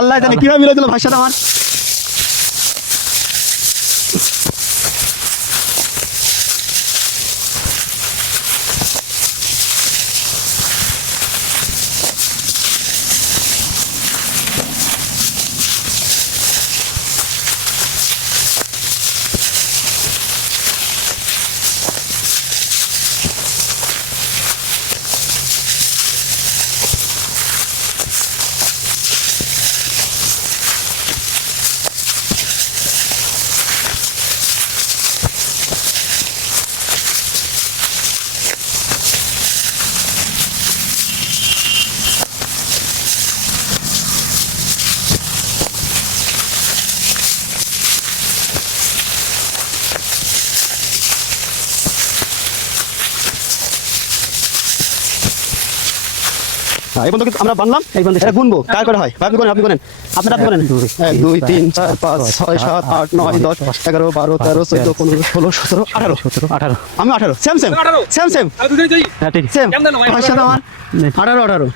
আল্লাহ জানে কীভাবে মিলে দিল ভাষাটা আমার। এই বন্ধুকে আমরা বানলাম এই বন্ধু- এটা গুনবো। কার করে হয়? আপনি করেন আপনি করেন। আপনারা আপনি করেন। এক দুই তিন চার পাঁচ ছয় সাত আট নয় দশ এগারো বারো তেরো চোদ্দ পনেরো ষোলো সতেরো আঠারো। সতেরো আঠারো। আমি আঠারো। Same same. Same same. হ্যাঁ ঠিক। সেম আমার আঠারো আঠারো।